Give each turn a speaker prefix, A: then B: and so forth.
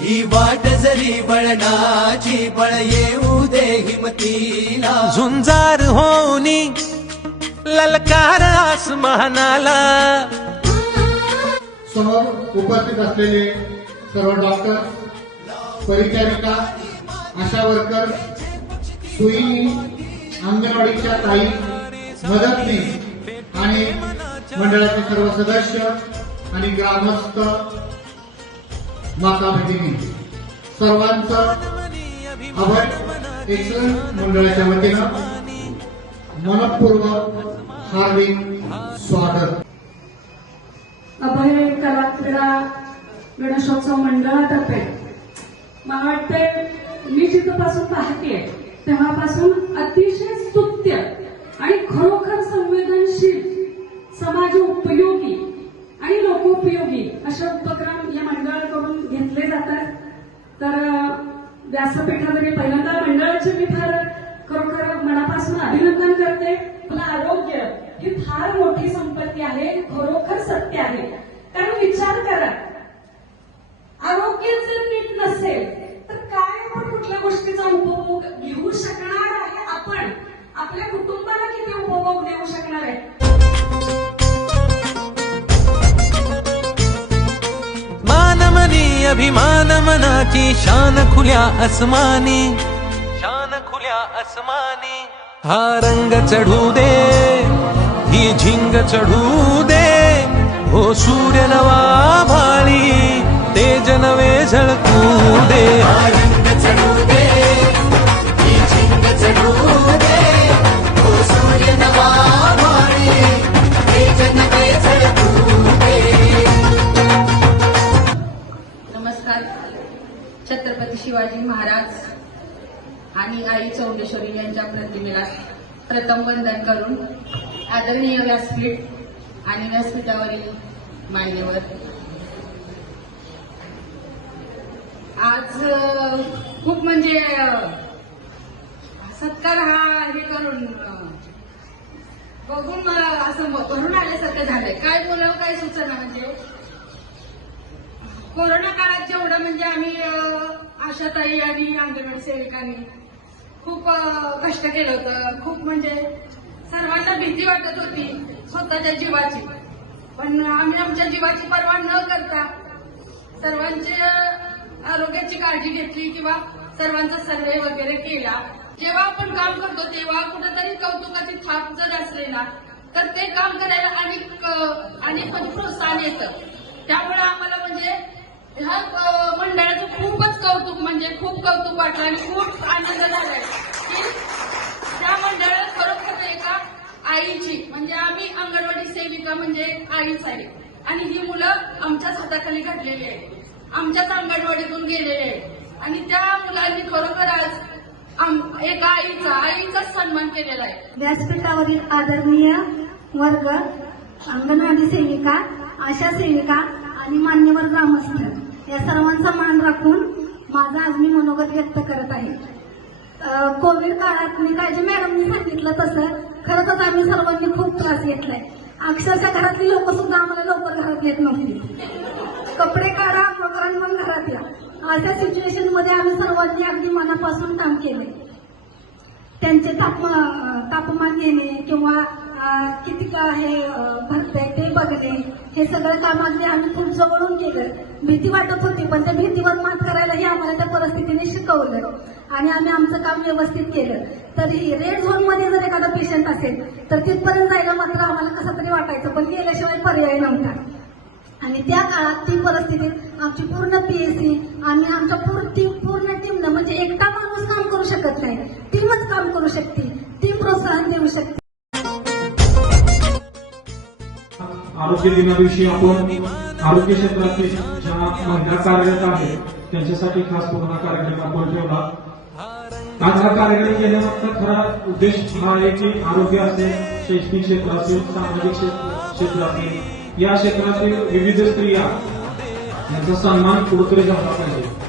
A: ही वाट जरी बळणाची बळ येऊ दे हिमतीला
B: झुंजार होनी ललकार आसमानाला
C: समोर उपस्थित असलेले सर्व डॉक्टर परिचारिका आशा वर्कर सुईनी अंगणवाडीच्या ताई मदतनी आणि मंडळाचे सर्व सदस्य आणि ग्रामस्थ माता भगिनी सर्वांचा अभय एक्सलन्स मंडळाच्या वतीनं मनपूर्वक हार्दिक स्वागत.
D: अभय कला क्रीडा गणेशोत्सव मंडळातर्फे मला वाटते मी जिथपासून पाहते तेव्हापासून अतिशय स्तुत्य आणि खरोखर संवेदनशील समाज उपयोगी आणि लोकोपयोगी अशा उपक्रम या मंडळाकडून घेतले जातात तर अ, व्यासपीठामध्ये पहिल्यांदा मंडळाचे मी फार खरोखर मनापासून अभिनंदन करते. आपलं आरोग्य ही फार मोठी संपत्ती आहे खरोखर सत्य आहे. कारण विचार करा. आरोग्य जर नीट नसेल तर काय आपण कुठल्या गोष्टीचा उपभोग घेऊ शकणार आहे? आपण आपल्या कुटुंबाला किती उपभोग देऊ शकणार आहे?
B: अभिमान मनाची शान खुल्या अस्मानी शान खुल्या अस्मानी हा रंग चढू दे ही झिंग चढू दे. हो सूर्य नवा
E: नमस्कार छत्रपती शिवाजी महाराज आणि आई चौंडेश्वरी यांच्या प्रतिमेला प्रथम वंदन करून आदरणीय व्यासपीठ आणि व्यासपीठावरील मान्यवर. आज खूप म्हणजे सत्कार हा हे करून बघून अ, असं भरून आल्यासारखं झालंय. काय बोलावं काय सूचना म्हणजे? कोरोना काळात जेवढं म्हणजे आम्ही आशाताई आणि अंगणवाडी सेविकांनी खूप कष्ट केलं होतं. खूप म्हणजे सर्वांना भीती वाटत होती स्वतःच्या जीवाची. पण आम्ही आमच्या जीवाची पर्वा न करता सर्वांची आरोग्याची काळजी घेतली किंवा सर्वांचा सर्वे वगैरे केला. जेव्हा आपण काम करतो तेव्हा कुठेतरी कौतुकाची थाप जर असलेला तर ते काम करायला अनेक आणि अनेक म्हणजे प्रोत्साहन येतं. त्यामुळे आम्हाला म्हणजे ह्या मंडळाचं खूपच कौतुक म्हणजे खूप कौतुक वाटलं आणि खूप आनंद झालाय की त्या मंडळात खरोखर एका आईची. म्हणजे आम्ही अंगणवाडी सेविका म्हणजे आईच आहे आणि ही मुलं आमच्याच हाताखाली घडलेली आहे आमच्याच अंगणवाडीतून गेलेले आहेत. आणि त्या मुलांनी खरोखर आज आम- एका आईचा आईचाच सन्मान केलेला आहे.
F: व्यासपीठावरील आदरणीय वर्ग अंगणवाडी सेविका आशा सेविका आणि मान्यवर ग्रामस्थ. या सर्वांचा मान राखून माझा आज मी मनोगत व्यक्त करत आहे. कोविड काळात मी काळजी मॅडमनी सांगितलं तसं. खरंच आम्ही सर्वांनी खूप त्रास घेतलाय. अक्षरशः घरातली लोक सुद्धा आम्हाला लवकर घरात येत नव्हती. कपडे काढा प्रकरण मग घरात या. अशा सिच्युएशनमध्ये आम्ही सर्वांनी अगदी मनापासून काम केले त्यांचे तापमा तापमान घेणे किंवा किती का हे अ, भरतंय ते बघणे हे सगळं काम अगदी आम्ही खूप जवळून केलं. भीती वाटत होती पण त्या भीतीवर मात करायला हे आम्हाला त्या परिस्थितीने शिकवलं. आणि आम्ही आमचं काम व्यवस्थित केलं. तर रेड झोनमध्ये जर एखादा पेशंट असेल तर तिथपर्यंत जायला मात्र आम्हाला कसं तरी वाटायचं पण गेल्याशिवाय पर्याय नव्हता. आणि त्या काळात ती परिस्थितीत आमची पूर्ण पीएससी आणि आमच्या पूर्ण टीम पूर्ण टीमनं म्हणजे एकटा माणूस काम करू शकत नाही. टीमच काम करू शकते. टीम प्रोत्साहन देऊ शकते.
G: आरोग्य दिनाविषयी आपण आरोग्य क्षेत्रातील ज्या महिला कार्यरत आहेत त्यांच्यासाठी खास पूर्ण कार्यक्रम आपण ठेवला. आज हा कार्यक्रम घेण्यामागचा खरा उद्देश हा आहे की आरोग्य असेल शैक्षणिक क्षेत्र असेल सामाजिक क्षेत्र असेल या क्षेत्रातील विविध स्त्रिया यांचा सन्मान कुठेतरी झाला पाहिजे.